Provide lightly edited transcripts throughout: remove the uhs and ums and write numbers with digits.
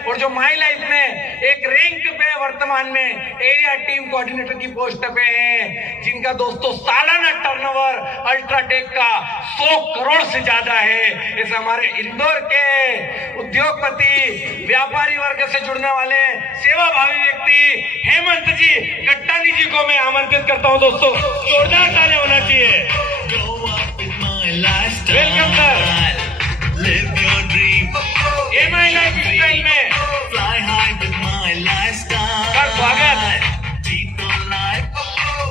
और जो my life में एक रैंक पे वर्तमान में एरिया टीम कोऑर्डिनेटर की पोस्ट पे हैं, जिनका दोस्तों सालाना टर्नओवर अल्ट्राटेक का 100 करोड़ से ज्यादा है। इस हमारे इंदौर के उद्योगपति, व्यापारी वर्ग से जुड़ने वाले सेवाभावी व्यक्ति हेमंत जी गट्टानी जी को मैं आमंत्रित करता हूं। दोस्तों जोरदार ताली होना चाहिए। Welcome sir. Live your dream. MI life style में Fly high with my lifestyle. Sir स्वागत। जीतो life,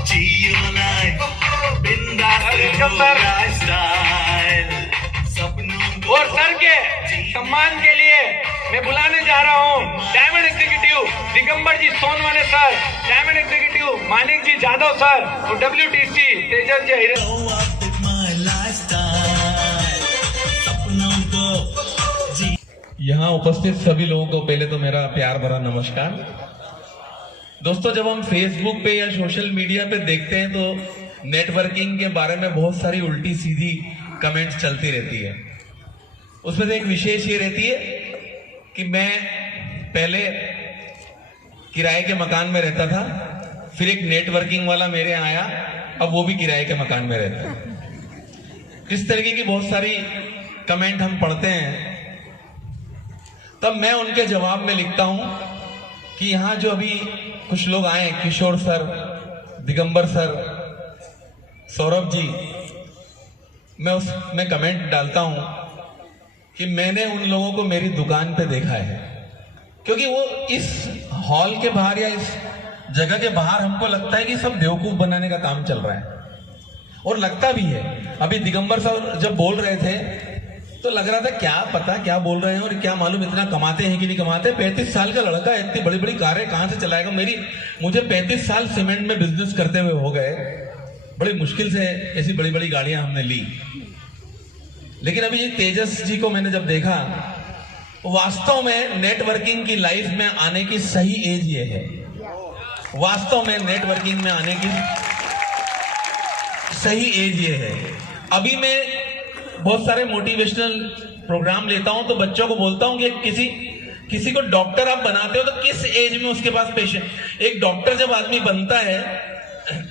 जियो life. बिंदास वेलकम रहो सर। lifestyle. सपनों को और सर के सम्मान के लिए मैं बुलाने जा रहा हूं diamond executive Digambar ji Sonawane sir, diamond executive Manik ji Jadhav sir और WTC Tejas ji Hire. Grow up with my lifestyle. सपनों को जी यहाँ उपस्थित सभी लोगों को पहले तो मेरा प्यार भरा नमस्कार। दोस्तों, जब हम फेसबुक पे या सोशल मीडिया पे देखते हैं तो नेटवर्किंग के बारे में बहुत सारी उल्टी सीधी कमेंट्स चलती रहती है। उसमें से एक विशेष ये रहती है कि मैं पहले किराए के मकान में रहता था, फिर एक नेटवर्किंग वाला मेरे यहाँ आया, अब वो भी किराए के मकान में रहता है। इस तरीके की बहुत सारी कमेंट हम पढ़ते हैं। तब मैं उनके जवाब में लिखता हूं कि यहां जो अभी कुछ लोग आए, किशोर सर, दिगंबर सर, सौरभ जी, मैं उसमें कमेंट डालता हूं कि मैंने उन लोगों को मेरी दुकान पे देखा है, क्योंकि वो इस हॉल के बाहर या इस जगह के बाहर हमको लगता है कि सब बेवकूफ बनाने का काम चल रहा है, और लगता भी है। अभी दिगंबर सर जब बोल रहे थे तो लग रहा था क्या पता क्या बोल रहे हैं और क्या मालूम इतना कमाते हैं कि नहीं कमाते। 35 साल का लड़का इतनी बड़ी बड़ी कारें कहां से चलाएगा। मुझे 35 साल सीमेंट में बिजनेस करते हुए हो गए, बड़ी मुश्किल से ऐसी बड़ी बड़ी गाड़ियां हमने ली। लेकिन अभी तेजस जी को मैंने जब देखा, वास्तव में नेटवर्किंग की लाइफ में आने की सही एज ये है। वास्तव में नेटवर्किंग में आने की सही एज ये है। अभी मैं बहुत सारे मोटिवेशनल प्रोग्राम लेता हूं तो बच्चों को बोलता हूं कि किसी को डॉक्टर आप बनाते हो तो किस एज में उसके पास पेशेंट। एक डॉक्टर जब आदमी बनता है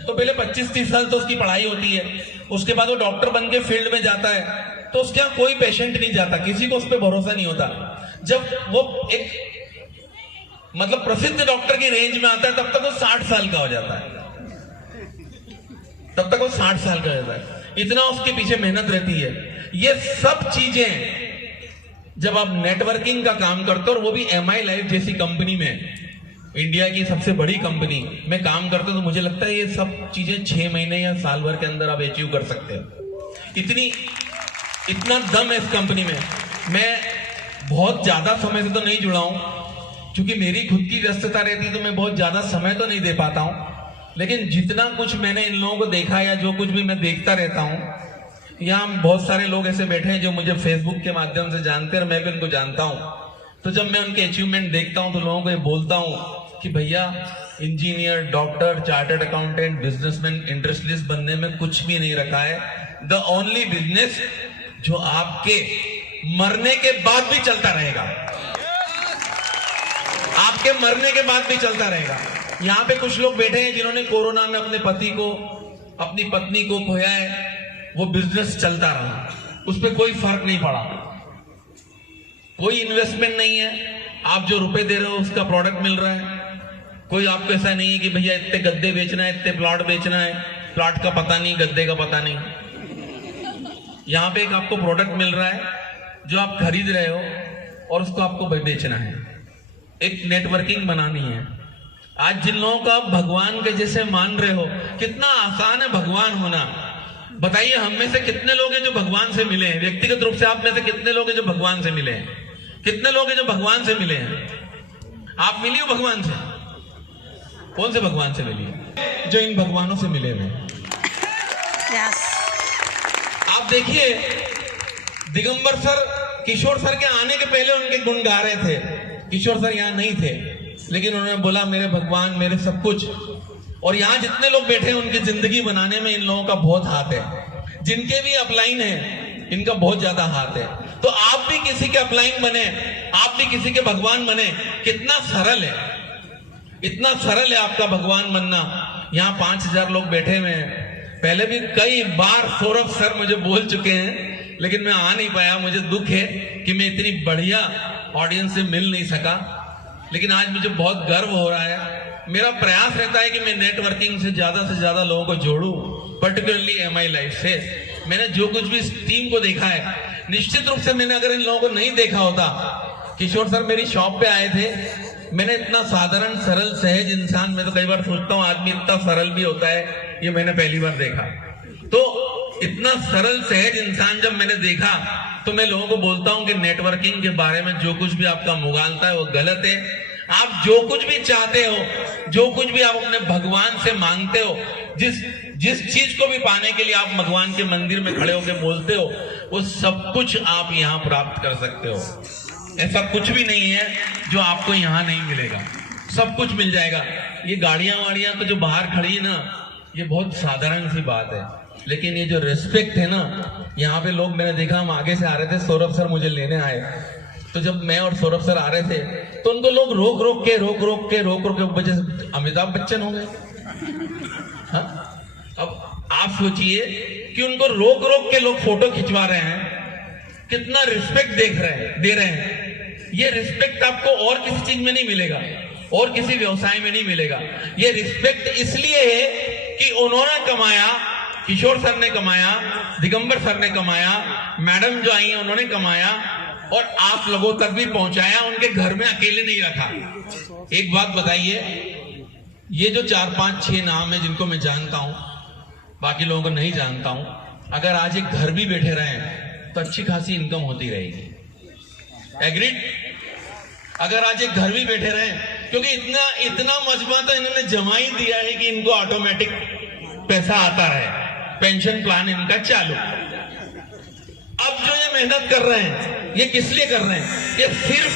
तो पहले 25-30 साल तो उसकी पढ़ाई होती है, उसके बाद वो डॉक्टर बन के फील्ड में जाता है तो उसके यहाँ कोई पेशेंट नहीं जाता, किसी को उस पर भरोसा नहीं होता। जब वो एक मतलब प्रसिद्ध डॉक्टर की रेंज में आता है तब तक वो 60 साल का हो जाता है, तब तक वो 60 साल का हो जाता है। इतना उसके पीछे मेहनत रहती है। ये सब चीजें जब आप नेटवर्किंग का काम करते हो, और वो भी एमआई लाइफ जैसी कंपनी में, इंडिया की सबसे बड़ी कंपनी में काम करते हो, तो मुझे लगता है ये सब चीजें 6 महीने या साल भर के अंदर आप अचीव कर सकते हो। इतना दम है इस कंपनी में। मैं बहुत ज्यादा समय से तो नहीं जुड़ा हूं, क्योंकि मेरी खुद की व्यस्तता रहती है तो मैं बहुत ज्यादा समय तो नहीं दे पाता हूं, लेकिन जितना कुछ मैंने इन लोगों को देखा या जो कुछ भी मैं देखता रहता हूं, यहाँ बहुत सारे लोग ऐसे बैठे हैं जो मुझे फेसबुक के माध्यम से जानते हैं और मैं भी उनको जानता हूं। तो जब मैं उनके अचीवमेंट देखता हूं तो लोगों को ये बोलता हूं कि भैया, engineer, doctor, chartered accountant, businessman, industrialist बनने में कुछ भी नहीं रखा है। द ओनली बिजनेस जो आपके मरने के बाद भी चलता रहेगा, आपके मरने के बाद भी चलता रहेगा। यहाँ पे कुछ लोग बैठे हैं जिन्होंने कोरोना में अपने पति को, अपनी पत्नी को खोया है, वो बिजनेस चलता रहा, उस पर कोई फर्क नहीं पड़ा, कोई इन्वेस्टमेंट नहीं है, आप जो रुपए दे रहे हो उसका प्रोडक्ट मिल रहा है। कोई आपको ऐसा नहीं है कि भैया इतने गद्दे बेचना है, इतने प्लॉट बेचना है, प्लॉट का पता नहीं, गद्दे का पता नहीं। यहाँ पे एक आपको प्रोडक्ट मिल रहा है जो आप खरीद रहे हो और उसको आपको बेचना है। एक नेटवर्किंग बनानी है। आज जिन लोगों को आप भगवान के जैसे मान रहे हो, कितना आसान है भगवान होना। बताइए, हम में से कितने लोग हैं जो भगवान से मिले हैं? व्यक्तिगत रूप से आप में से कितने लोग हैं जो भगवान से मिले हैं? कितने लोग हैं जो भगवान से मिले हैं? आप मिली हो भगवान से? कौन से भगवान से मिली है? जो इन भगवानों से मिले हुए। आप देखिए, दिगंबर सर किशोर सर के आने के पहले उनके गुण गा रहे थे। किशोर सर यहाँ नहीं थे, लेकिन उन्होंने बोला मेरे भगवान, मेरे सब कुछ। और यहाँ जितने लोग बैठे हैं उनकी जिंदगी बनाने में इन लोगों का बहुत हाथ है। जिनके भी अपलाइन है इनका बहुत ज्यादा हाथ है। तो आप भी किसी के अपलाइन बने, आप भी किसी के भगवान बने। कितना सरल है, इतना सरल है आपका भगवान बनना। यहाँ 5000 लोग बैठे हुए हैं। पहले भी कई बार सौरभ सर मुझे बोल चुके हैं, लेकिन मैं आ नहीं पाया। मुझे दुख है कि मैं इतनी बढ़िया ऑडियंस से मिल नहीं सका, लेकिन आज मुझे बहुत गर्व हो रहा है। मेरा प्रयास रहता है कि मैं नेटवर्किंग से ज्यादा लोगों को जोड़ूं, पर्टिकुलरली MI लाइफ से। मैंने जो कुछ भी इस टीम को देखा है, निश्चित रूप से मैंने अगर इन लोगों को नहीं देखा होता, किशोर सर मेरी शॉप पे आए थे, मैंने इतना साधारण सरल सहज इंसान, मैं तो कई बार सोचता हूँ आदमी इतना सरल भी होता है, ये मैंने पहली बार देखा। तो इतना सरल सहज इंसान जब मैंने देखा, तो मैं लोगों को बोलता हूं कि नेटवर्किंग के बारे में जो कुछ भी आपका मुगालता है वो गलत है। आप जो कुछ भी चाहते हो, जो कुछ भी आप अपने भगवान से मांगते हो, जिस चीज को भी पाने के लिए आप भगवान के मंदिर में खड़े होकर बोलते हो, वो सब कुछ आप यहाँ प्राप्त कर सकते हो। ऐसा कुछ भी नहीं है जो आपको यहाँ नहीं मिलेगा, सब कुछ मिल जाएगा। ये गाड़ियां वाड़ियां तो जो बाहर खड़ी है ना, ये बहुत साधारण सी बात है, लेकिन ये जो रिस्पेक्ट है ना, यहाँ पे लोग, मैंने देखा हम आगे से आ रहे थे, सौरभ सर मुझे लेने आए, तो जब मैं और सौरभ सर आ रहे थे तो उनको लोग रोक रोक के वजह से अमिताभ बच्चन हो गए। हाँ? अब आप सोचिए कि उनको रोक के लोग फोटो खिंचवा रहे हैं, कितना रिस्पेक्ट दे रहे हैं। ये रिस्पेक्ट आपको और किसी चीज में नहीं मिलेगा, और किसी व्यवसाय में नहीं मिलेगा। ये रिस्पेक्ट इसलिए है कि उन्होंने कमाया, किशोर सर ने कमाया, दिगंबर सर ने कमाया, मैडम जो आई हैं उन्होंने कमाया, और आप लोगों तक भी पहुंचाया, उनके घर में अकेले नहीं रखा। एक बात बताइए, ये जो 4 5 6 नाम है जिनको मैं जानता हूं, बाकी लोगों को नहीं जानता हूं, अगर आज एक घर भी बैठे रहे तो अच्छी खासी इनकम होती रहेगी। एग्रीड? अगर आज एक घर भी बैठे रहे, क्योंकि इतना मजबूत तो इन्होंने जमा ही दिया है कि इनको ऑटोमेटिक पैसा आता है, पेंशन प्लान इनका चालू। अब जो ये मेहनत कर रहे हैं, ये किस लिए कर रहे हैं? ये सिर्फ